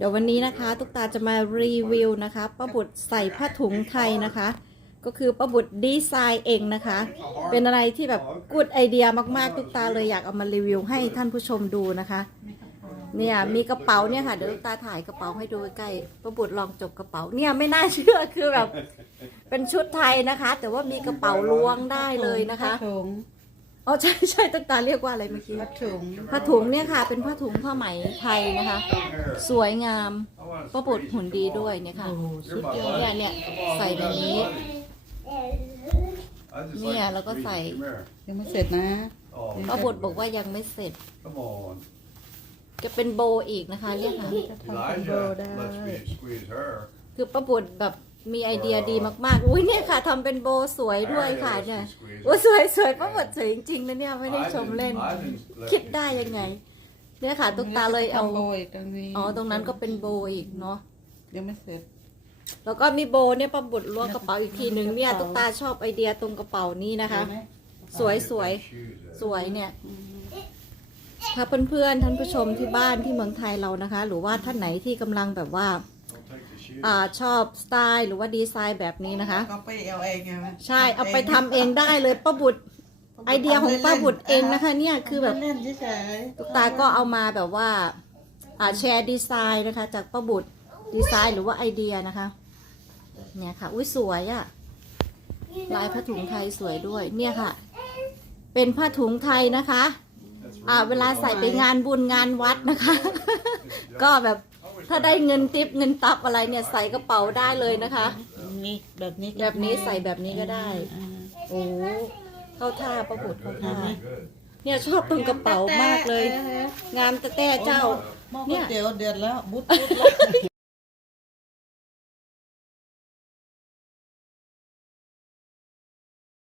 เดี๋ยววันนี้นะคะ ตุ๊กตาจะมารีวิวนะคะป้าบุตรใส่ผ้าถุงไทยนะคะ ก็คือป้าบุตรดีไซน์เองนะคะ เป็นอะไรที่แบบกูดไอเดียมากๆ ตุ๊กตาเลยอยากเอามารีวิวให้ท่านผู้ชมดูนะคะ เนี่ยมีกระเป๋าเนี่ยค่ะเดี๋ยวตุ๊กตาถ่ายกระเป๋าให้ดูใกล้ป้าบุตรลองจบกระเป๋าเนี่ยไม่น่าเชื่อคือแบบ เป็นชุดไทยนะคะ แต่ว่ามีกระเป๋าล้วงได้เลยนะคะ อ๋อใช่ใช่ตุ๊กตาเรียกว่าอะไรเมื่อกี้ผ้าถุงผ้าถุงเนี่ยค่ะเป็นผ้าถุงผ้าไหมไทยนะคะ สวยงามป้าบุตรหุ่นดีด้วยเนี่ยค่ะโอ้โหสุดยอดเนี่ยเนี่ยใส่แบบนี้เนี่ยแล้วก็ใส่ยังไม่เสร็จนะป้าบุตรบอกว่ายังไม่เสร็จ Come on. จะเป็นโบอีกนะคะเนี่ยค่ะ Elijah, let's me squeeze her. คือป้าบุตรแบบ มีไอเดียดีมากๆ อุ้ยเนี่ยค่ะทำเป็นโบสวยด้วยค่ะเนี่ยโอ้ยสวยสวยป้าบุตรสวยจริงๆนะเนี่ยไม่ได้ชมเล่น I didn't let คิดได้ยังไง เนี่ยค่ะตุ๊กตาเลยเอาทำโบยตรงนี้อ๋อตรงนั้นก็เป็นโบอีกเนาะยังไม่เสร็จ แล้วก็มีโบเนี่ยป้าบุตรล้วงกระเป๋าอีกทีหนึ่งเนี่ยตุ๊กตาชอบไอเดียตรงกระเป๋านี้นะคะเห็นไหมสวยสวย shoes สวยเนี่ยถ้าเพื่อนๆท่านผู้ชมที่บ้านที่เมืองไทยเรานะคะ หรือว่าท่านไหนที่กำลังแบบว่า อ่าชอบสไตล์หรือว่าดีไซน์แบบนี้นะคะ ก็ไปเอาเองไงวะใช่เอาไปทำเองได้เลยป้าบุตรไอเดียของป้าบุตรเองนะคะเนี่ยคือแบบ เล่นเฉยตุ๊กตาก็เอามาแบบว่าอ่าแชร์ดีไซน์นะคะ จากป้าบุตรดีไซน์หรือว่าไอเดียนะคะ เนี่ยค่ะ อุ้ยสวยอะลายผ้าถุงไทยสวยด้วย เนี่ยค่ะ เป็นผ้าถุงไทยนะคะ อ่าเวลาใส่ไปงานบุญงานวัดนะคะ ก็แบบ ถ้าได้เงินติปเงินตับอะไรเนี่ยใส่กระเป๋าได้เลยนะคะๆนี่แบบนี้แบบนี้ใส่แบบนี้ก็ได้อ่าโอ้เข้าท่าป้าบุตรเข้าท่า Good. เนี่ยชอบตรงกระเป๋ามากเลย งามแต่แต่เจ้าหม้อเนี่ก๋วยยเตี๋ยวเดือดแล้วบุ๊ดบุ๊ด